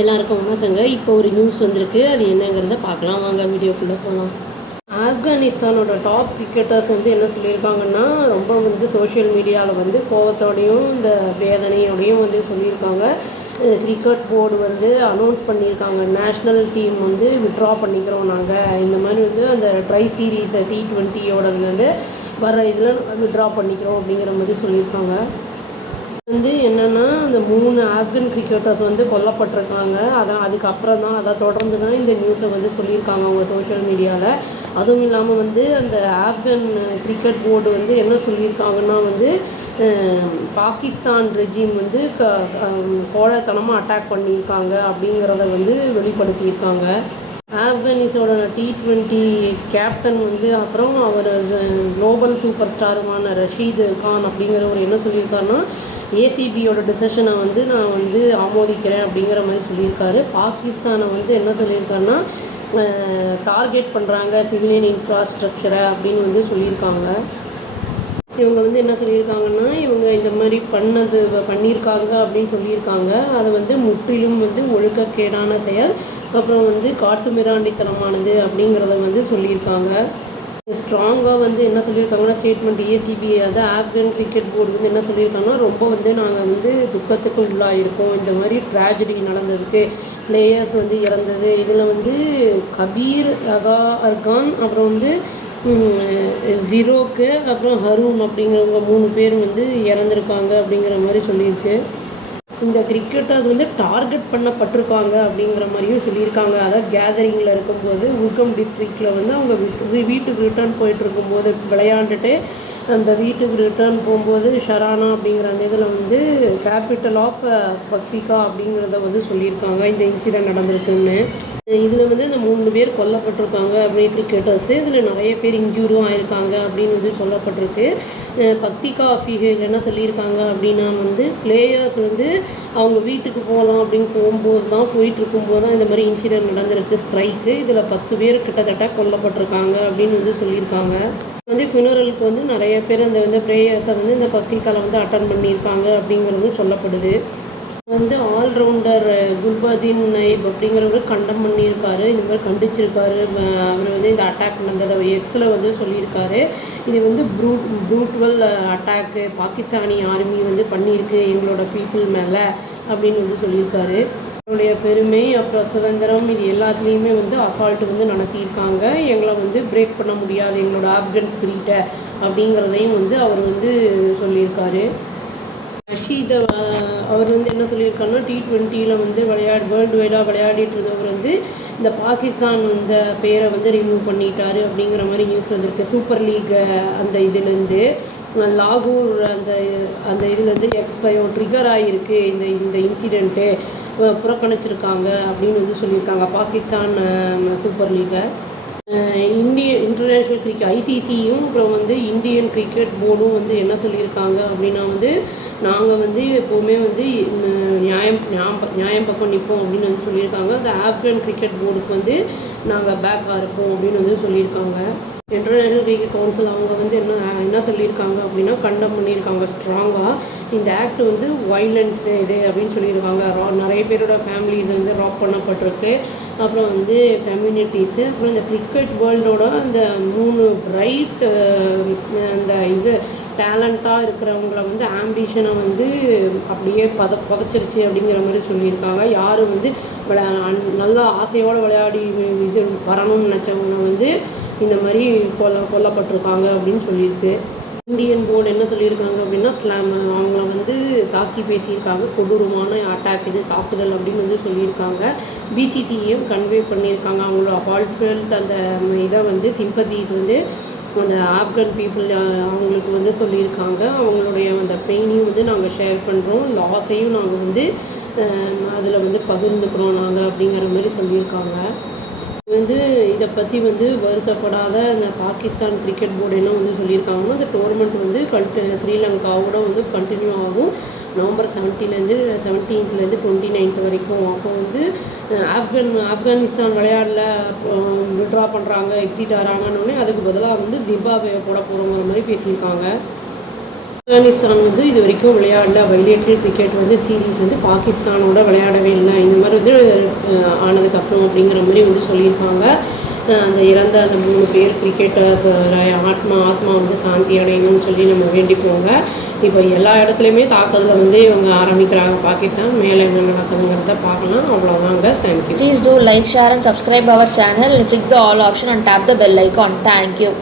எல்லாருக்கும் வணக்கங்க. இப்போ ஒரு நியூஸ் வந்திருக்கு. அது என்னங்கிறத பார்க்கலாம் வாங்க, வீடியோக்குள்ளே போகலாம். ஆப்கானிஸ்தானோட டாப் கிரிக்கெட்டர்ஸ் வந்து என்ன சொல்லியிருக்காங்கன்னா, ரொம்ப வந்து சோஷியல் மீடியாவில் வந்து கோவத்தோடையும் இந்த வேதனையோடையும் வந்து சொல்லியிருக்காங்க. கிரிக்கெட் போர்டு வந்து அனௌன்ஸ் பண்ணியிருக்காங்க, நேஷ்னல் டீம் வந்து வித்ட்ரா பண்ணிக்கிறோம் நாங்கள். இந்த மாதிரி வந்து அந்த ட்ரை சீரீஸ் T20யோடது வந்து வர இதில் வித்ட்ரா பண்ணிக்கிறோம் அப்படிங்கிற மாதிரி சொல்லியிருக்காங்க. வந்து என்னென்னா, அந்த 3 ஆப்கன் கிரிக்கெட்டர்ஸ் வந்து கொல்லப்பட்டிருக்காங்க. அதுக்கப்புறம் தான் அதை தொடர்ந்து தான் இந்த நியூஸை வந்து சொல்லியிருக்காங்க அவங்க சோஷியல் மீடியாவில். அதுவும் இல்லாமல் வந்து அந்த ஆப்கன் கிரிக்கெட் போர்டு வந்து என்ன சொல்லியிருக்காங்கன்னா வந்து, பாகிஸ்தான் ரெஜிம் வந்து கோழைத்தனமாக அட்டாக் பண்ணியிருக்காங்க அப்படிங்கிறத வந்து வெளிப்படுத்தியிருக்காங்க. ஆப்கானிஸோட T20 கேப்டன் வந்து அப்புறம் அவர் குளோபல் சூப்பர் ஸ்டாருமான ரஷீது கான் அப்படிங்கிறவர் என்ன சொல்லியிருக்காருன்னா, ஏசிபியோட டிசிஷனை வந்து நான் வந்து ஆமோதிக்கிறேன் அப்படிங்கிற மாதிரி சொல்லியிருக்காரு. பாகிஸ்தானை வந்து என்ன சொல்லியிருக்காருன்னா, டார்கெட் பண்ணுறாங்க சிவிலியன் இன்ஃப்ராஸ்ட்ரக்சரை அப்படின்னு வந்து சொல்லியிருக்காங்க. இவங்க வந்து என்ன சொல்லியிருக்காங்கன்னா, இவங்க இந்த மாதிரி பண்ணியிருக்காங்க அப்படின்னு சொல்லியிருக்காங்க. அதை வந்து முற்றிலும் வந்து ஒழுக்கக்கேடான செயல், அப்புறம் வந்து காட்டுமிராண்டித்தனமானது அப்படிங்கிறத வந்து சொல்லியிருக்காங்க. ஸ்ட்ராங்காக வந்து என்ன சொல்லியிருக்காங்கன்னா, ஸ்டேட்மெண்ட் ஏசிபி அதாவது ஆப்கன் கிரிக்கெட் போர்டு வந்து என்ன சொல்லியிருக்காங்கன்னா, ரொம்ப வந்து நாங்கள் வந்து துக்கத்துக்கு உள்ளாயிருக்கோம். இந்த மாதிரி ட்ராஜடி நடந்ததுக்கு, பிளேயர்ஸ் வந்து இறந்தது, இதில் வந்து கபீர் அர்கான், அப்புறம் வந்து ஜீரோக்கு, அப்புறம் ஹரூன் அப்படிங்கிறவங்க 3 பேர் வந்து இறந்துருக்காங்க அப்படிங்கிற மாதிரி சொல்லியிருக்கு. இந்த கிரிக்கெட்டர்ஸ் வந்து டார்கெட் பண்ணப்பட்டிருக்காங்க அப்படிங்கிற மாதிரியும் சொல்லியிருக்காங்க. அதாவது கேதரிங்கில் இருக்கும்போது உர்கம் டிஸ்ட்ரிக்டில் வந்து அவங்க வீட்டுக்கு ரிட்டர்ன் போயிட்டுருக்கும்போது விளையாண்டுட்டு அந்த வீட்டுக்கு ரிட்டர்ன் போகும்போது ஷரானா அப்படிங்கிற அந்த இதில் வந்து கேபிட்டல் ஆஃப் பக்திகா அப்படிங்கிறத வந்து சொல்லியிருக்காங்க இந்த இன்சிடெண்ட் நடந்திருக்குன்னு. இதில் வந்து இந்த 3 பேர் கொல்லப்பட்டிருக்காங்க அப்படி கிரிக்கெட்டர்ஸு. இதில் நிறைய பேர் இன்ஜூரும் ஆயிருக்காங்க அப்படின்னு வந்து சொல்லப்பட்டிருக்கு. பக்திகா அஃபீஷியல் என்ன சொல்லியிருக்காங்க அப்படின்னா வந்து, பிளேயர்ஸ் வந்து அவங்க வீட்டுக்கு போகலாம் அப்படின்னு போயிட்டுருக்கும்போது தான் இந்த மாதிரி இன்சிடெண்ட் நடந்திருக்கு, ஸ்ட்ரைக்கு. இதில் 10 பேர் கிட்டத்தட்ட கொல்லப்பட்டிருக்காங்க அப்படின்னு வந்து சொல்லியிருக்காங்க. வந்து ஃபினரலுக்கு வந்து நிறைய பேர் அந்த வந்து ப்ரேயர்ஸை வந்து இந்த பக்திகாவில் வந்து அட்டன் பண்ணியிருக்காங்க அப்படிங்கிறதும் சொல்லப்படுது. வந்து ஆல்ரவுண்டர் குல்பதீன் நைப் அப்படிங்கிறவர் கண்டம் பண்ணியிருக்காரு, இந்த மாதிரி கண்டிச்சிருக்காரு. அவர் வந்து இந்த அட்டாக் நடந்ததை எக்ஸில் வந்து சொல்லியிருக்காரு. இது வந்து ப்ரூட்வல் அட்டாக்கு பாகிஸ்தானி ஆர்மி வந்து பண்ணியிருக்கு எங்களோட பீப்புள் மேலே அப்படின்னு வந்து சொல்லியிருக்காரு. எங்களுடைய பெருமை அப்புறம் சுதந்திரம் இது எல்லாத்துலேயுமே வந்து அசால்ட்டு வந்து நடத்தியிருக்காங்க. எங்களை வந்து பிரேக் பண்ண முடியாது எங்களோட ஆப்கன் ஸ்பிரிட்டை அப்படிங்கிறதையும் வந்து அவர் வந்து சொல்லியிருக்காரு. ரஷீத் அவர் வந்து என்ன சொல்லியிருக்காருன்னா, T20யில் வந்து வேர்ல்டு வைடாக விளையாடிட்டு இருந்தவர் வந்து இந்த பாகிஸ்தான் இந்த பேரை வந்து ரிமூவ் பண்ணிட்டாரு அப்படிங்கிற மாதிரி நியூஸ் வந்திருக்கு. சூப்பர் லீக் அந்த இதுலேருந்து லாகூர் அந்த இதுலேருந்து எக்ஸ்பயோ ட்ரிகர் ஆகிருக்கு இந்த இன்சிடெண்ட்டு, புறக்கணிச்சிருக்காங்க அப்படின்னு வந்து சொல்லியிருக்காங்க பாகிஸ்தான் சூப்பர் லீகை. இன்டர்நேஷ்னல் கிரிக்கெட் ஐசிசியும் அப்புறம் வந்து இந்தியன் கிரிக்கெட் போர்டும் வந்து என்ன சொல்லியிருக்காங்க அப்படின்னா வந்து, நாங்கள் வந்து எப்போவுமே வந்து நியாயம் பக்கம் நிற்போம் அப்படின்னு வந்து சொல்லியிருக்காங்க. அந்த ஆப்கன் கிரிக்கெட் போர்டுக்கு வந்து நாங்கள் பேக்காக இருப்போம் அப்படின்னு வந்து சொல்லியிருக்காங்க. இன்டர்நேஷ்னல் கிரிக்கெட் கவுன்சில் அவங்க வந்து என்ன சொல்லியிருக்காங்க அப்படின்னா, கண்டம் பண்ணியிருக்காங்க ஸ்ட்ராங்காக. இந்த ஆக்ட் வந்து வைலன்ஸு இது அப்படின்னு சொல்லியிருக்காங்க. நிறைய பேரோட ஃபேமிலிஸ் வந்து ராப் பண்ணப்பட்டிருக்கு. அப்புறம் வந்து கம்யூனிட்டிஸு, அப்புறம் இந்த கிரிக்கெட் வேர்ல்டோட அந்த 3 பிரைட் அந்த இது டேலண்ட்டாக இருக்கிறவங்கள வந்து ஆம்பிஷனை வந்து அப்படியே புதைச்சிருச்சு அப்படிங்கிற மாதிரி சொல்லியிருக்காங்க. யார் வந்து நல்லா ஆசையோடு விளையாடி இது வரணும்னு நினச்சவங்க வந்து இந்த மாதிரி கொல்லப்பட்டிருக்காங்க அப்படின்னு சொல்லியிருக்கு. இந்தியன் போர்டு என்ன சொல்லியிருக்காங்க அப்படின்னா, அவங்கள வந்து தாக்கி பேசியிருக்காங்க, கொடூரமான அட்டாக் இது தாக்குதல் அப்படின்னு வந்து சொல்லியிருக்காங்க. பிசிசியும் கன்வே பண்ணியிருக்காங்க அவங்களோட ஹார்ட்ஃபெல்ட் அந்த இதை வந்து சிம்பத்தீஸ் வந்து அந்த ஆப்கன் பீப்புள் அவங்களுக்கு வந்து சொல்லியிருக்காங்க. அவங்களுடைய அந்த பெயினையும் வந்து நாங்கள் ஷேர் பண்ணுறோம், லாஸையும் நாங்கள் வந்து அதில் வந்து பகிர்ந்துக்கிறோம் நாங்கள் அப்படிங்கிற மாதிரி சொல்லியிருக்காங்க. வந்து இதை பற்றி வந்து வருத்தப்படாத அந்த பாகிஸ்தான் கிரிக்கெட் போர்டு என்ன வந்து சொல்லியிருக்காங்கன்னா, அந்த டோர்னமெண்ட் வந்து ஸ்ரீலங்காவோட வந்து கண்டினியூ ஆகும் நவம்பர் 17லேருந்து 29 வரைக்கும். அப்போ வந்து ஆப்கானிஸ்தான் விளையாடல விட்ரா பண்ணுறாங்க, எக்ஸிட் ஆகிறாங்கன்னொடனே அதுக்கு பதிலாக வந்து ஜிம்பாப்வே போட போகிறோங்கிற மாதிரி பேசியிருக்காங்க. ஆப்கானிஸ்தான் இது வரைக்கும் விளையாடல பைலேட்ரல் கிரிக்கெட் சீரீஸ் பாகிஸ்தானோட விளையாடவே இல்லை. இந்த மாதிரி ஆனதுக்கப்புறம் அப்படிங்கிற மாதிரி வந்து சொல்லியிருக்காங்க. அந்த இறந்த அந்த 3 பேர் கிரிக்கெட்டர்ஸ் ஆத்மா வந்து சாந்தி அடையணும்னு சொல்லி நம்ம வேண்டிப்போங்க. இப்போ எல்லா இடத்துலையுமே தாக்குதலை வந்து இவங்க ஆரம்பிக்கிறாங்க பாகிஸ்தான். மேலே என்ன நடக்குதுங்கிறத பார்க்கலாம். அவ்வளோதாங்க. Thank you. Please do like, share and subscribe our channel and click the all option and tap the bell icon. Thank you.